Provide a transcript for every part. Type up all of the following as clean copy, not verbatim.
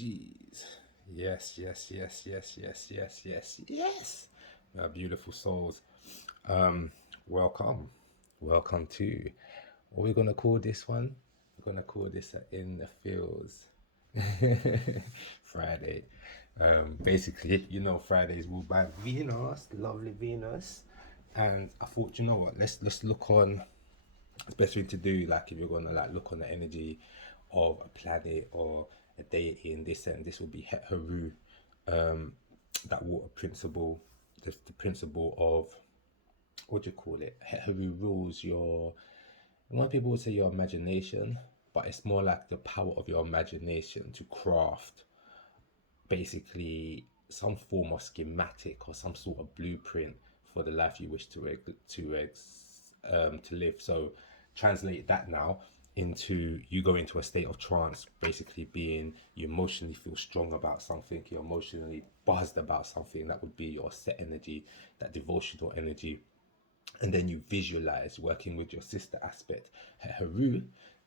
energies. Yes, yes, yes, yes, yes, yes, yes, yes. My beautiful souls. Um, welcome. Welcome to what we're gonna call this one. We're gonna call this In the Fields Friday. Basically, Fridays will by Venus, lovely Venus. And I thought, you know what, let's look on the best thing to do, like if you're gonna like look on the energy of a planet or a deity in this, and this will be Heru, um, that water principle, the principle of, what do you call it? Heru rules your, one people would say your imagination, but it's more like the power of your imagination to craft basically some form of schematic or some sort of blueprint for the life you wish to live. So translate that now into you go into a state of trance, basically being you emotionally feel strong about something, you're emotionally buzzed about something. That would be your set energy, that devotional energy. And then you visualize working with your sister aspect, Haru,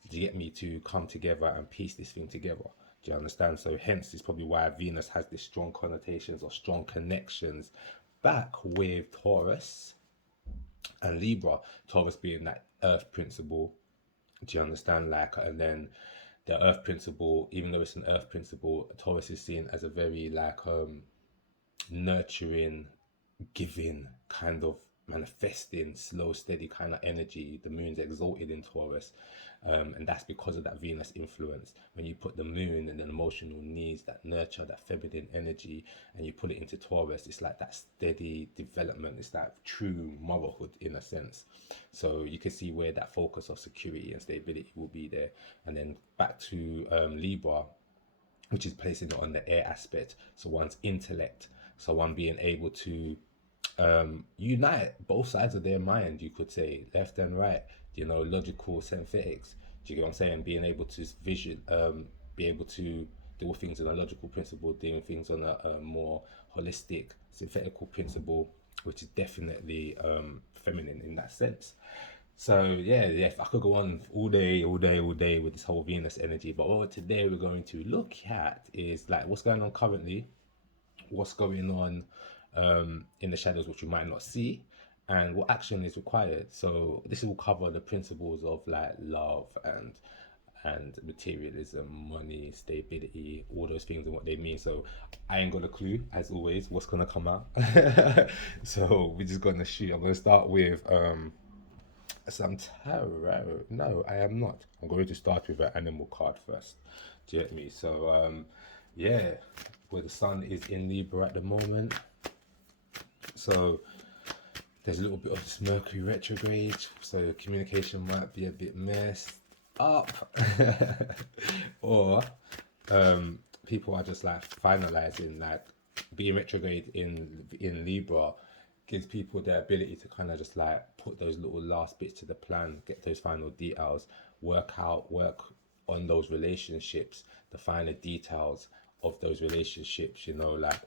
to get me to come together and piece this thing together. Do you understand? So hence is probably why Venus has this strong connotations or strong connections back with Taurus and Libra. Taurus being that earth principle. Do you understand? Like, and then the earth principle, even though it's an earth principle, Taurus is seen as a very like nurturing, giving, kind of manifesting, slow, steady kind of energy. The moon's exalted in Taurus, and that's because of that Venus influence. When you put the moon and the emotional needs, that nurture, that feminine energy, and you put it into Taurus, it's like that steady development. It's that true motherhood in a sense. So you can see where that focus of security and stability will be there. And then back to Libra, which is placing it on the air aspect. So one's intellect, so one being able to unite both sides of their mind, you could say, left and right, logical synthetics. Do you get what I'm saying? Being able to be able to deal with things on a logical principle, doing things on a more holistic, synthetical principle, which is definitely feminine in that sense. So yeah, I could go on all day, all day, all day with this whole Venus energy. But what today we're going to look at is like what's going on currently, what's going on in the shadows, which you might not see, and what action is required. So this will cover the principles of like love and materialism, money, stability, all those things and what they mean. So I ain't got a clue, as always, what's gonna come out. So we're just gonna shoot. I'm gonna start with some tarot. No, I am not. I'm going to start with an animal card first. Do you get me? So yeah, where the sun is in Libra at the moment. So there's a little bit of this Mercury retrograde, so communication might be a bit messed up. Or people are just like finalizing, like being retrograde in Libra gives people the ability to kind of just like put those little last bits to the plan, get those final details, work on those relationships, the finer details of those relationships, like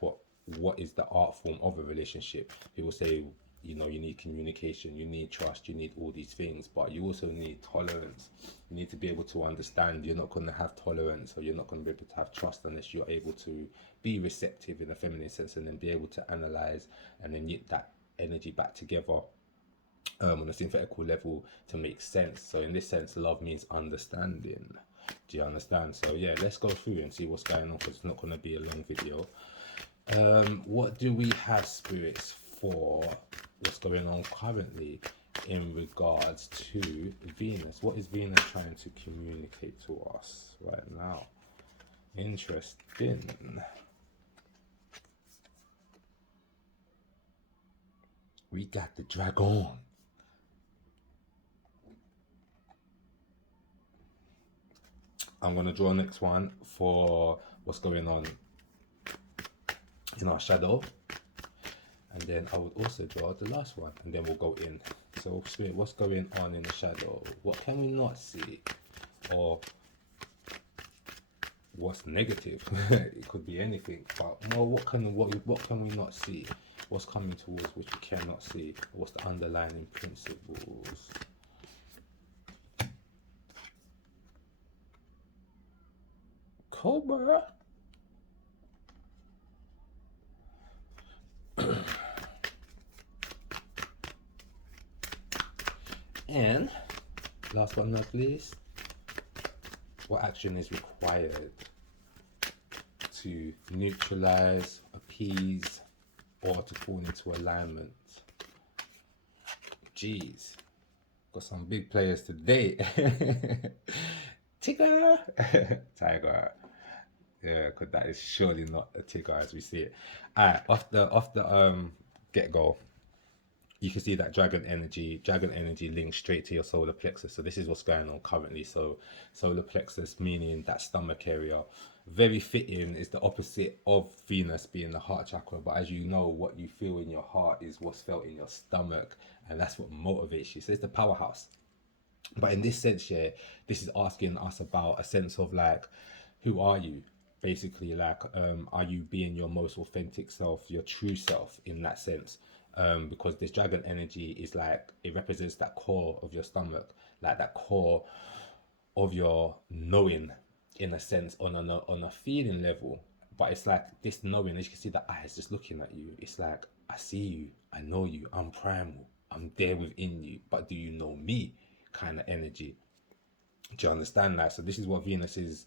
what is the art form of a relationship. People say, you need communication, you need trust, you need all these things, but you also need tolerance. You need to be able to understand. You're not going to have tolerance, or you're not going to be able to have trust unless you're able to be receptive in a feminine sense, and then be able to analyze and then get that energy back together on a synthetical level to make sense. So in this sense, love means understanding. Do you understand? So yeah, let's go through and see what's going on, because it's not going to be a long video. What do we have, spirits, for what's going on currently in regards to Venus? What is Venus trying to communicate to us right now? Interesting. We got the dragon. I'm going to draw next one for what's going on in our shadow. And then I would also draw the last one, and then we'll go in. So spirit, what's going on in the shadow? What can we not see? Or what's negative? It could be anything, but no, what can we not see? What's coming towards which we cannot see? What's the underlying principles? Cobra. And last but not least, what action is required to neutralize, appease, or to fall into alignment? Jeez, got some big players today. Tigger, Tiger. Yeah, because that is surely not a tigger as we see it. Alright, off the get go, you can see that dragon energy links straight to your solar plexus. So this is what's going on currently. So solar plexus, meaning that stomach area, very fitting, is the opposite of Venus being the heart chakra. But as you know, what you feel in your heart is what's felt in your stomach, and that's what motivates you. So it's the powerhouse. But in this sense, yeah, this is asking us about a sense of like, who are you? Basically, like, are you being your most authentic self, your true self in that sense? Because this dragon energy is like, it represents that core of your stomach, like that core of your knowing, in a sense, on a feeling level. But it's like this knowing, as you can see the eyes just looking at you, it's like, I see you, I know you, I'm primal, I'm there within you, but do you know me? Kind of energy. Do you understand that? So this is what Venus is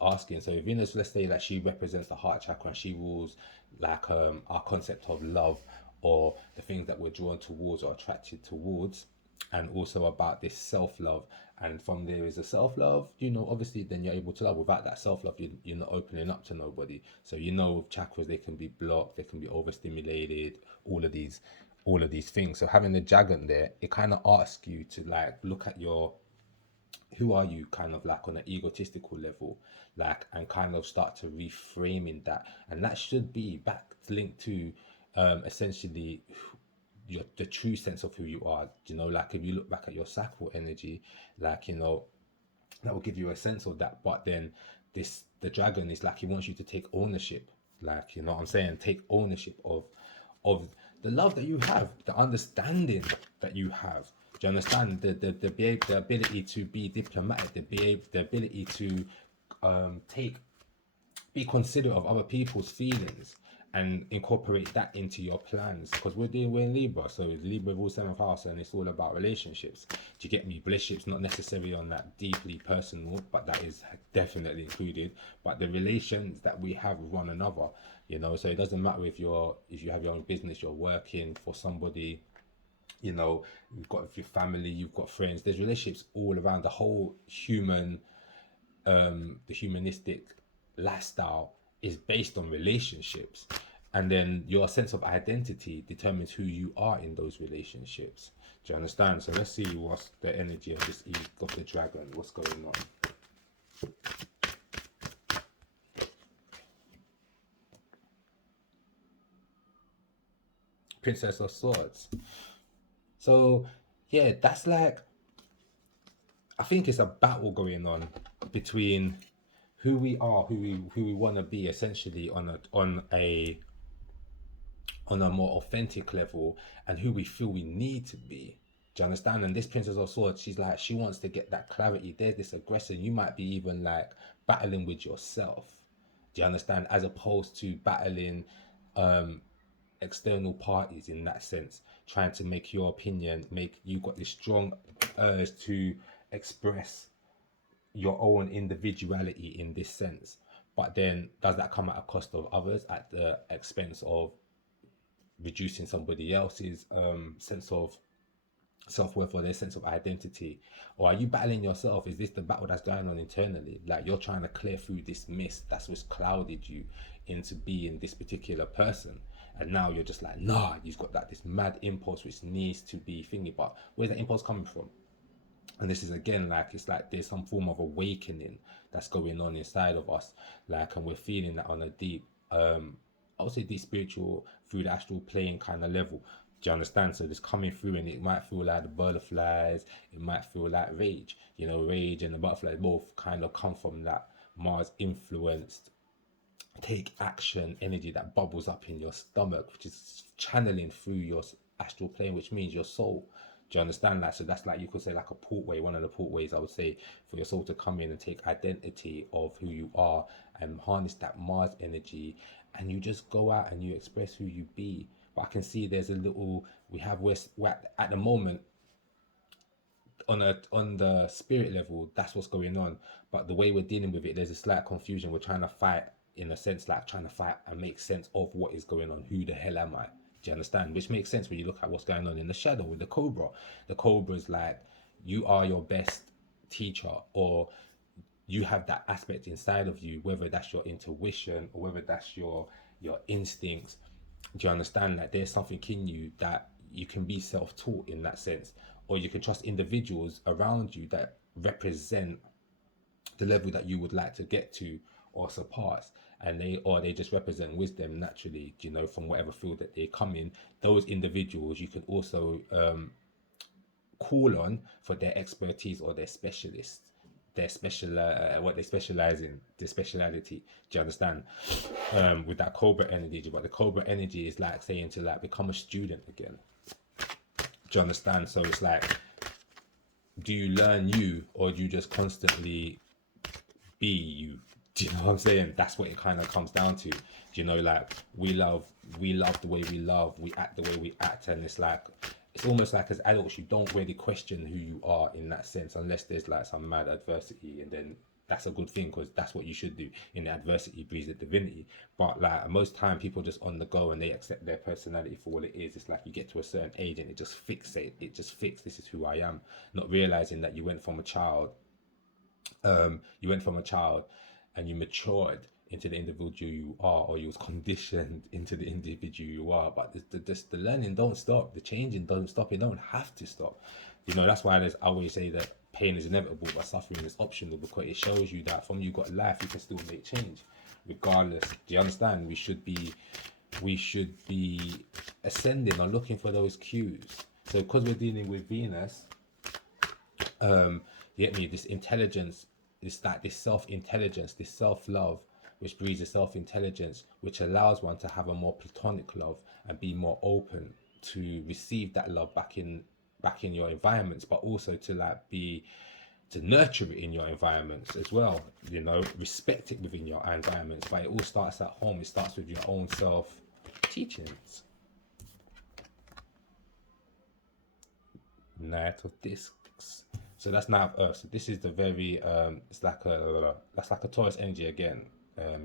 asking. So Venus, let's say that she represents the heart chakra and she rules like our concept of love, or the things that we're drawn towards or attracted towards, and also about this self-love. And from there is a self-love, obviously then you're able to love. Without that self-love, you're not opening up to nobody. So with chakras, they can be blocked, they can be overstimulated, all of these things. So having the dragon there, it kind of asks you to like look at your, who are you, kind of like on an egotistical level, like, and kind of start to reframing that. And that should be back linked to essentially the true sense of who you are. Like if you look back at your sacral energy, like, that will give you a sense of that. But then the dragon is like, he wants you to take ownership, like, what I'm saying, take ownership of the love that you have, the understanding that you have. Do you understand the ability to be diplomatic, the ability to take be considerate of other people's feelings and incorporate that into your plans, because we're in Libra, so it's Libra rule 7th house, and it's all about relationships. Do you get me? Relationships not necessarily on that deeply personal, but that is definitely included, but the relations that we have with one another. So it doesn't matter if you have your own business, you're working for somebody, you've got your family, you've got friends, there's relationships all around. The whole the humanistic lifestyle is based on relationships, and then your sense of identity determines who you are in those relationships. Do you understand? So let's see what's the energy of this eve of the dragon, what's going on. Princess of Swords. So yeah, that's like, I think it's a battle going on between who we are, who we want to be, essentially on a more authentic level, and who we feel we need to be. Do you understand? And this Princess of Swords, she's like, she wants to get that clarity. There's this aggression. You might be even like battling with yourself. Do you understand? As opposed to battling external parties in that sense, trying to make your opinion, make you got this strong urge to express your own individuality in this sense. But then does that come at a cost of others, at the expense of reducing somebody else's sense of self-worth or their sense of identity? Or are you battling yourself? Is this the battle that's going on internally, like you're trying to clear through this mist that's what's clouded you into being this particular person, and now you're just like, nah, you've got this mad impulse which needs to be thingy, but where's that impulse coming from? And this is again like, it's like there's some form of awakening that's going on inside of us, like, and we're feeling that on a deep I would say deep spiritual, through the astral plane kind of level. Do you understand? So this coming through, and it might feel like the butterflies, it might feel like rage. Rage and the butterflies both kind of come from that Mars influenced take action energy that bubbles up in your stomach, which is channeling through your astral plane, which means your soul. Do you understand that? So that's like, you could say, like a portway, one of the portways, I would say, for your soul to come in and take identity of who you are and harness that Mars energy, and you just go out and you express who you be. But I can see there's a little, we have, we're at the moment, on the spirit level, that's what's going on. But the way we're dealing with it, there's a slight confusion. We're trying to fight, in a sense, like trying to fight and make sense of what is going on. Who the hell am I? Do you understand? Which makes sense when you look at what's going on in the shadow with the cobra. The cobra is like, you are your best teacher, or you have that aspect inside of you, whether that's your intuition or whether that's your instincts. Do you understand that there's something in you that you can be self-taught in that sense, or you can trust individuals around you that represent the level that you would like to get to or surpass, and they just represent wisdom naturally, you know, from whatever field that they come in. Those individuals you can also call on for their expertise or their specialists, their special what they specialize in, their speciality. Do you understand? With that cobra energy, but the cobra energy is like saying to like become a student again. Do you understand? So it's like, do you learn you, or do you just constantly be you? Do you know what I'm saying? That's what it kind of comes down to. Do you know, like we love the way we love, we act the way we act, and it's like, it's almost like as adults you don't really question who you are in that sense, unless there's like some mad adversity, and then that's a good thing, because that's what you should do. In the adversity breeds the divinity. But like most time people just on the go and they accept their personality for what it is. It's like you get to a certain age and it just fixates, it just fixes, this is who I am, not realizing that you went from a child, and you matured into the individual you are, or you was conditioned into the individual you are. But the learning don't stop, the changing don't stop, it don't have to stop. You know, that's why I always say that pain is inevitable but suffering is optional, because it shows you that from you got life you can still make change regardless. Do you understand? We should be ascending or looking for those cues. So because we're dealing with Venus, you get me, this intelligence, this self-intelligence, this self-love, which breeds a self-intelligence, which allows one to have a more platonic love and be more open to receive that love back in your environments, but also to like to nurture it in your environments as well. You know, respect it within your environments. But it all starts at home. It starts with your own self teachings. Knight of Discs. So that's Knight of Earth. So this is the very it's like that's like a Taurus energy again.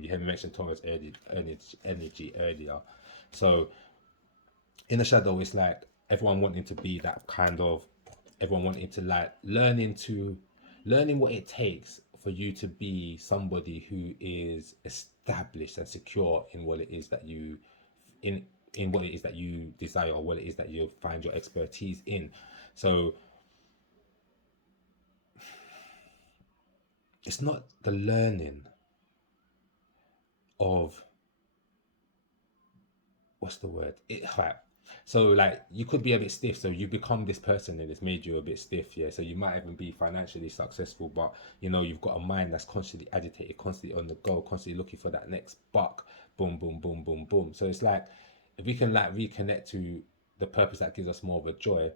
You heard me mention Taurus energy earlier. So in the shadow, it's like everyone wanting to be that kind of, everyone wanting to like learning what it takes for you to be somebody who is established and secure in what it is that you in what it is that you desire, or what it is that you find your expertise in. So it's not the learning of, what's the word? Right. So like you could be a bit stiff, so you become this person and it's made you a bit stiff, yeah. So you might even be financially successful, but you know you've got a mind that's constantly agitated, constantly on the go, constantly looking for that next buck. Boom, boom, boom, boom, boom. So it's like if we can like reconnect to the purpose that gives us more of a joy,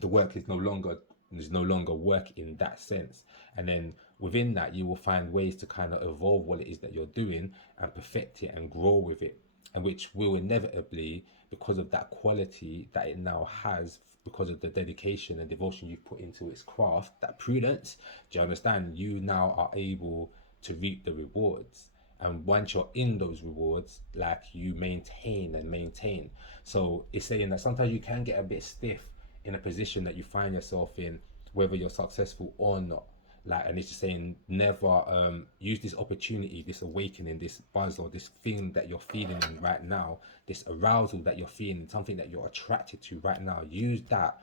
the work is no longer work in that sense. And then within that you will find ways to kind of evolve what it is that you're doing and perfect it and grow with it, and which will inevitably, because of that quality that it now has, because of the dedication and devotion you've put into its craft, that prudence, do you understand, you now are able to reap the rewards. And once you're in those rewards, like you maintain and maintain. So it's saying that sometimes you can get a bit stiff in a position that you find yourself in, whether you're successful or not. Like, and it's just saying never use this opportunity, this awakening, this buzz, or this thing that you're feeling in right now, this arousal that you're feeling, something that you're attracted to right now. Use that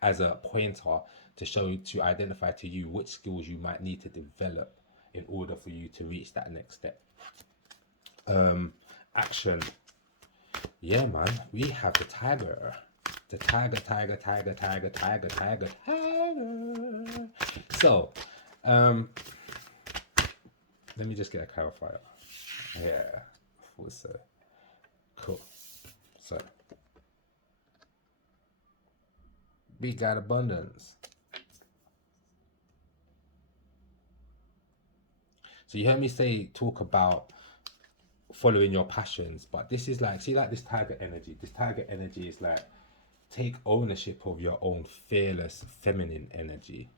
as a pointer to show, to identify to you which skills you might need to develop in order for you to reach that next step. Action. Yeah, man, we have the tiger. The tiger. So, let me just get a clarifier. Yeah, I thought so. Cool. So, we got abundance. So you heard me talk about following your passions, but this is like, see, like this tiger energy. This tiger energy is like, take ownership of your own fearless feminine energy.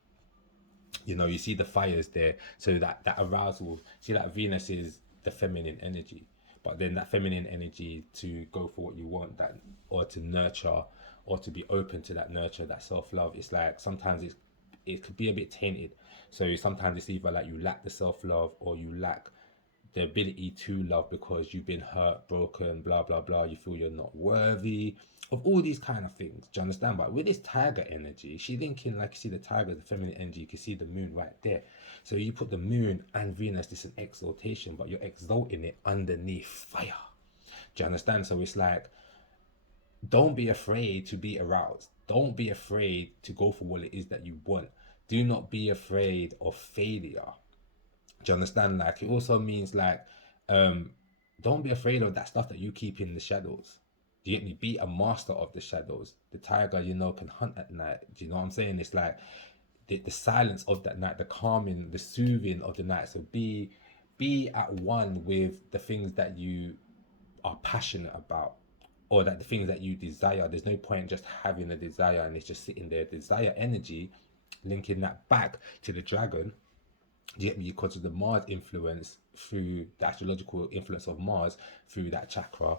You know, you see the fires there, so that arousal, see that Venus is the feminine energy, but then that feminine energy to go for what you want, that, or to nurture, or to be open to that nurture, that self-love, it's like sometimes it could be a bit tainted. So sometimes it's either like you lack the self-love, or you lack the ability to love because you've been hurt, broken, blah blah blah. You feel you're not worthy of all these kind of things. Do you understand? But with this tiger energy, she thinking like, you see the tiger, the feminine energy, you can see the moon right there. So you put the moon and Venus, this is an exaltation, but you're exalting it underneath fire. Do you understand? So it's like, don't be afraid to be aroused. Don't be afraid to go for what it is that you want. Do not be afraid of failure. Do you understand? Like, it also means like, um, don't be afraid of that stuff that you keep in the shadows. Do you get me? Be a master of the shadows. The tiger, you know, can hunt at night. Do you know what I'm saying? It's like the silence of that night, the calming, the soothing of the night. So be at one with the things that you are passionate about, or that the things that you desire. There's no point just having a desire and it's just sitting there. Desire energy, linking that back to the dragon, you get me, because of the Mars influence, through the astrological influence of Mars through that chakra.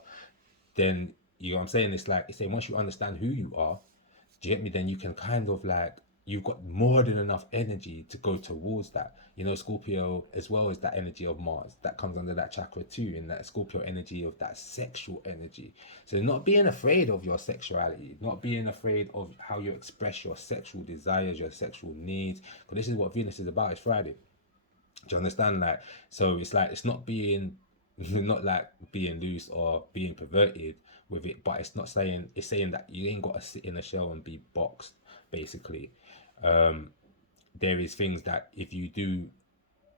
Then, you know what I'm saying, it's like, it's saying once you understand who you are, do you get me, then you can kind of like, you've got more than enough energy to go towards that. You know, Scorpio as well as that energy of Mars that comes under that chakra too, in that Scorpio energy of that sexual energy. So not being afraid of your sexuality, not being afraid of how you express your sexual desires, your sexual needs, because this is what Venus is about. It's Friday. Do you understand? Like, so it's like, it's not being not like being loose or being perverted with it, but it's not saying, it's saying that you ain't got to sit in a shell and be boxed, basically. um there is things that if you do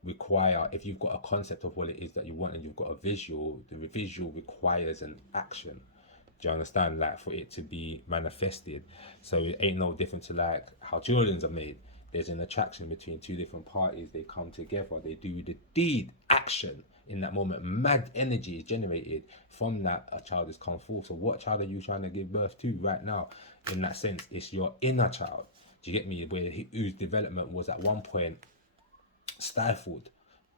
require, if you've got a concept of what it is that you want and you've got a visual, the visual requires an action. Do you understand? Like, for it to be manifested. So it ain't no different to like how children's are made. There's an attraction between two different parties. They come together. They do the deed, action. In that moment, mad energy is generated from that. A child is come forth. So what child are you trying to give birth to right now? In that sense, it's your inner child. Do you get me? Where whose development was at one point stifled.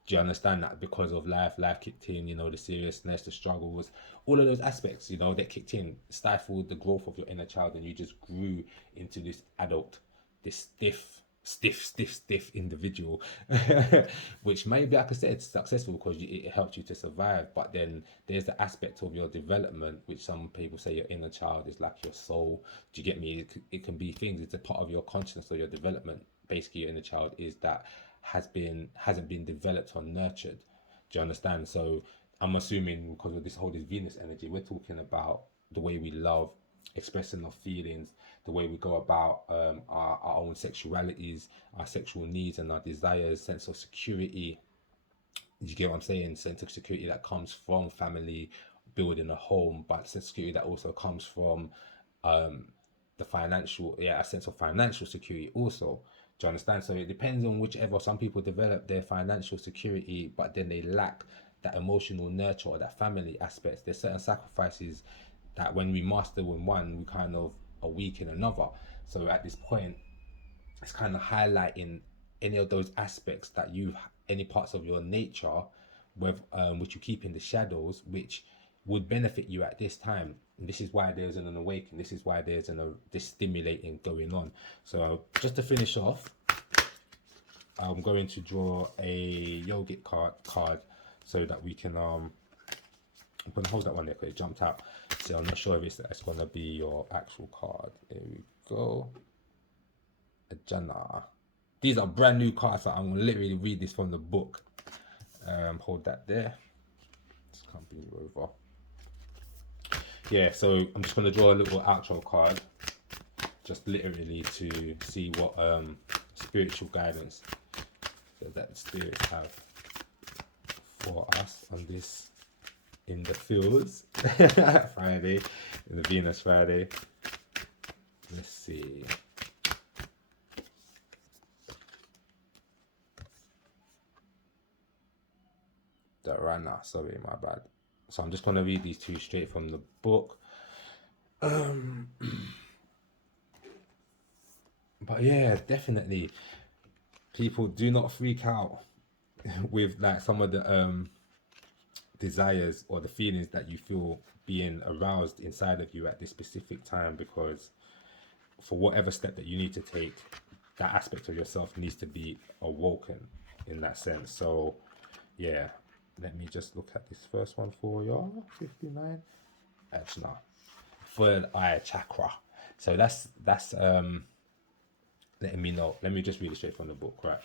Do you understand that? Because of life kicked in, you know, the seriousness, the struggles, all of those aspects, you know, that kicked in, stifled the growth of your inner child, and you just grew into this adult, this stiff individual, which maybe, like I said, successful because it helped you to survive. But then there's the aspect of your development, which some people say your inner child is like your soul. Do you get me? It can be things. It's a part of your consciousness or your development. Basically, your inner child is that hasn't been developed or nurtured. Do you understand? So I'm assuming, because of this Venus energy, we're talking about the way we love, expressing our feelings, the way we go about our own sexualities, our sexual needs and our desires, sense of security. You get what I'm saying? Sense of security that comes from family, building a home, but sense of security that also comes from um, the financial, yeah, a sense of financial security also. Do you understand? So it depends on whichever. Some people develop their financial security, but then they lack that emotional nurture or that family aspects. There's certain sacrifices that when we master in one, we kind of are weak in another. So at this point, it's kind of highlighting any of those aspects that you, any parts of your nature, with which you keep in the shadows, which would benefit you at this time. And this is why there's an awakening. This is why there's this stimulating going on. So just to finish off, I'm going to draw a yogic card so that we can I'm gonna hold that one there because it jumped out. So I'm not sure if it's gonna be your actual card. There we go. Ajana. These are brand new cards, so I'm gonna literally read this from the book. Hold that there. Let's bring you over. Yeah, so I'm just gonna draw a little outro card, just literally to see what spiritual guidance that the spirits have for us on this in the fields Friday, in the Venus Friday. Let's see. The runner, sorry, my bad. So I'm just gonna read these two straight from the book. But yeah, definitely, people do not freak out with like some of the desires or the feelings that you feel being aroused inside of you at this specific time, because for whatever step that you need to take, that aspect of yourself needs to be awoken in that sense. So yeah, let me just look at this first one for y'all. 59 Ajna, third eye chakra. So that's letting me know. Let me just read it straight from the book, right?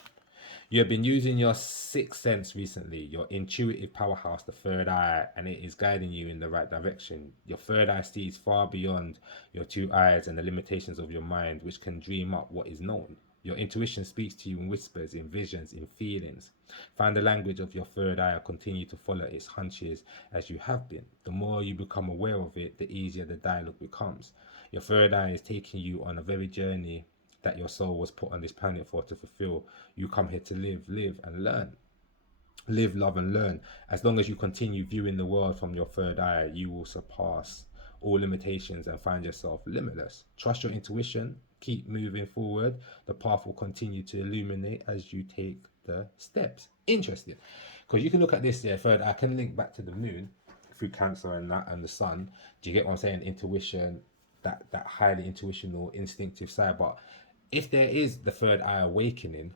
You have been using your sixth sense recently, your intuitive powerhouse, the third eye, and it is guiding you in the right direction. Your third eye sees far beyond your two eyes and the limitations of your mind, which can dream up what is known. Your intuition speaks to you in whispers, in visions, in feelings. Find the language of your third eye and continue to follow its hunches as you have been. The more you become aware of it, the easier the dialogue becomes. Your third eye is taking you on a very journey that your soul was put on this planet for to fulfill. You come here to live and learn. Live, love, and learn. As long as you continue viewing the world from your third eye, you will surpass all limitations and find yourself limitless. Trust your intuition, keep moving forward. The path will continue to illuminate as you take the steps. Interesting. Because you can look at this there, third eye can link back to the moon through Cancer and that and the sun. Do you get what I'm saying? Intuition, that highly intuitional, instinctive side. But if there is the third eye awakening,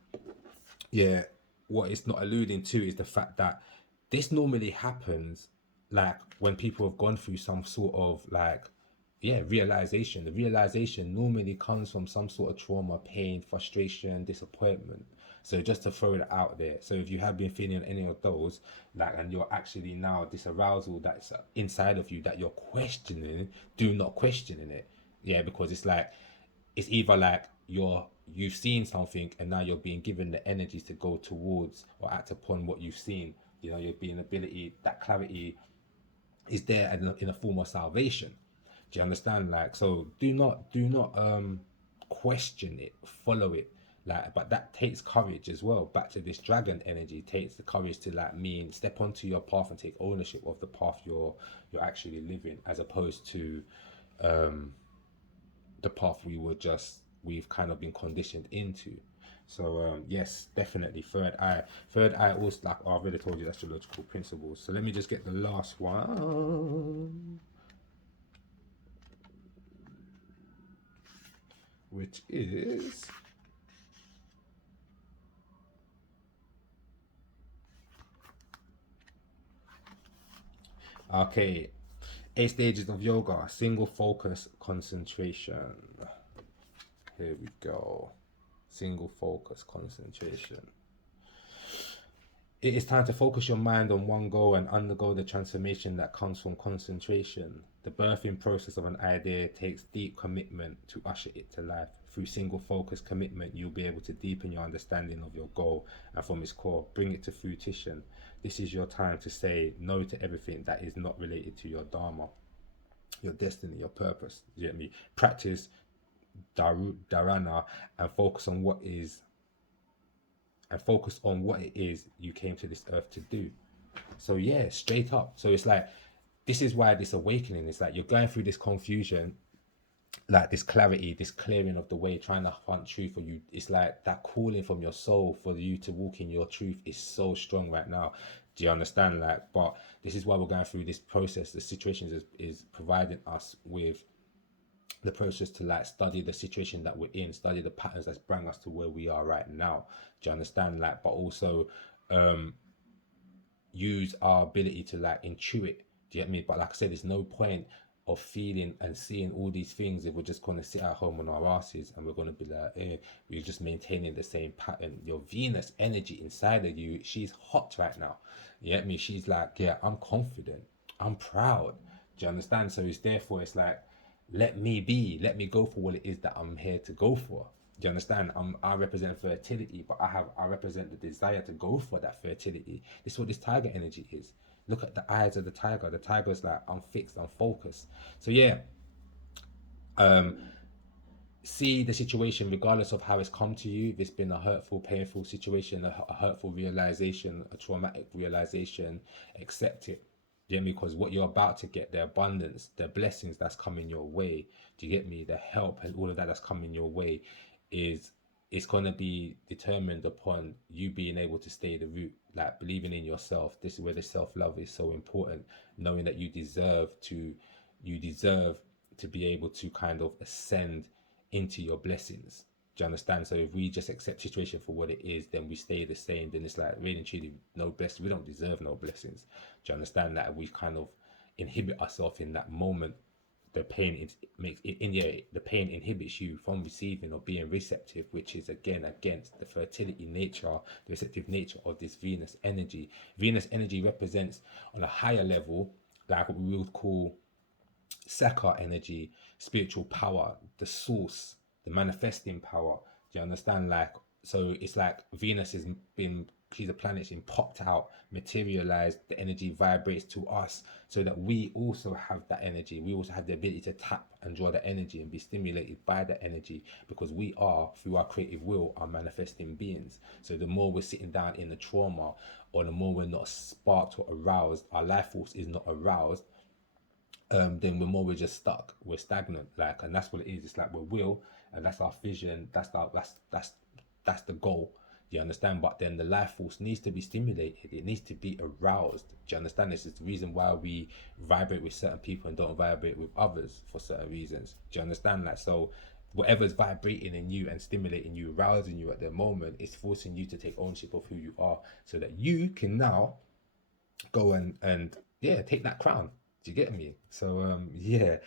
yeah, what it's not alluding to is the fact that this normally happens like when people have gone through some sort of like, yeah, realization. The realization normally comes from some sort of trauma, pain, frustration, disappointment. So just to throw it out there. So if you have been feeling any of those, like, and you're actually now this arousal that's inside of you that you're questioning, do not questioning it. Yeah, because it's like it's either like you've seen something and now you're being given the energies to go towards or act upon what you've seen. You know, you're being ability, that clarity is there in a form of salvation. Do you understand? Like, so do not question it, follow it. Like, but that takes courage as well. Back to this dragon energy, takes the courage to like mean step onto your path and take ownership of the path you're actually living, as opposed to the path we've kind of been conditioned into. So yes, definitely third eye also, like I've already told you, astrological principles. So let me just get the last one, which is okay, 8 stages of yoga, single focus concentration. Here we go. Single focus concentration. It is time to focus your mind on one goal and undergo the transformation that comes from concentration. The birthing process of an idea takes deep commitment to usher it to life. Through single focus commitment, you'll be able to deepen your understanding of your goal and from its core, bring it to fruition. This is your time to say no to everything that is not related to your dharma, your destiny, your purpose. You get me? Practice dharana and focus on what it is you came to this earth to do. So yeah, straight up. So it's like this is why this awakening is like you're going through this confusion, like this clarity, this clearing of the way, trying to hunt truth for you. It's like that calling from your soul for you to walk in your truth is so strong right now. Do you understand? Like, but this is why we're going through this process. The situations is providing us with the process to like study the situation that we're in, study the patterns that's bring us to where we are right now. Do you understand? Like, but also use our ability to like intuit. Do you get me? But like I said, there's no point of feeling and seeing all these things if we're just going to sit at home on our asses and we're going to be like, we're just maintaining the same pattern. Your Venus energy inside of you, she's hot right now. You get me? She's like, yeah, I'm confident, I'm proud. Do you understand? So it's therefore it's like, let me be, let me go for what it is that I'm here to go for. Do you understand? I represent fertility, but I represent the desire to go for that fertility. This is what this tiger energy is. Look at the eyes of the tiger. The tiger's like, I'm fixed, I'm focused. So yeah, see the situation regardless of how it's come to you. If it's been a hurtful, painful situation, a hurtful realization, a traumatic realization, accept it. Do you get me? Because what you're about to get, the abundance, the blessings that's coming your way, do you get me? The help and all of that that's coming your way, is it's going to be determined upon you being able to stay the route, like believing in yourself. This is where the self-love is so important, knowing that you deserve to be able to kind of ascend into your blessings. Do you understand? So if we just accept situation for what it is, then we stay the same, then it's like really and truly no blessings. We don't deserve no blessings. Do you understand that? We kind of inhibit ourselves in that moment. The pain makes it in the pain inhibits you from receiving or being receptive, which is again against the fertility nature, the receptive nature of this Venus energy. Venus energy represents on a higher level like what we would call Sakar energy, spiritual power, the source, the manifesting power. Do you understand? Like, so it's like Venus has been, she's a planet, she's been popped out, materialized, the energy vibrates to us so that we also have that energy. We also have the ability to tap and draw the energy and be stimulated by the energy because we are, through our creative will, are manifesting beings. So the more we're sitting down in the trauma, or the more we're not sparked or aroused, our life force is not aroused, then we're more, we're just stuck, we're stagnant, like, and that's what it is. It's like we're will, and that's our vision, that's the goal. Do you understand? But then the life force needs to be stimulated, it needs to be aroused. Do you understand? This is the reason why we vibrate with certain people and don't vibrate with others for certain reasons. Do you understand that? So whatever's vibrating in you and stimulating you, arousing you at the moment, is forcing you to take ownership of who you are so that you can now go and yeah, take that crown. Do you get me? So yeah,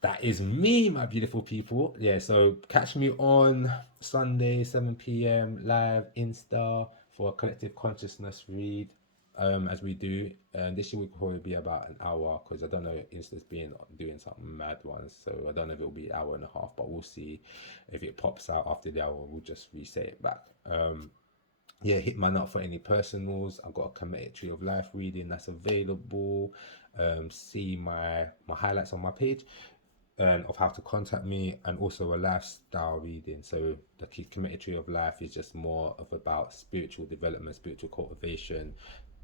that is me, my beautiful people. Yeah, so catch me on Sunday 7 p.m. live Insta for a collective consciousness read, as we do. And this year will probably be about an hour because I don't know, Insta's been doing some mad ones, so I don't know if it'll be an hour and a half, but we'll see. If it pops out after the hour, we'll just reset it back. Yeah, hit man up for any personals. I've got a committed tree of life reading that's available. See my highlights on my page of how to contact me, and also a lifestyle reading. So the committed tree of life is just more of about spiritual development, spiritual cultivation,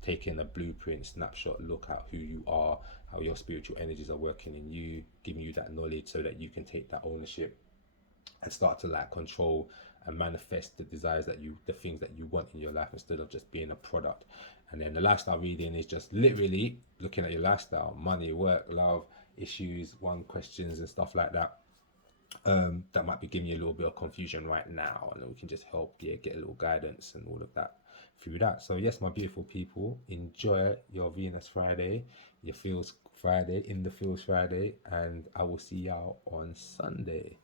taking a blueprint snapshot look at who you are, how your spiritual energies are working in you, giving you that knowledge so that you can take that ownership and start to like control and manifest the desires that you, the things that you want in your life, instead of just being a product. And then the lifestyle reading is just literally looking at your lifestyle, money, work, love, issues, one questions and stuff like that. That might be giving you a little bit of confusion right now, and we can just help get a little guidance and all of that through that. So yes, my beautiful people, enjoy your Venus Friday, your Feels Friday, in the Feels Friday, and I will see y'all on Sunday.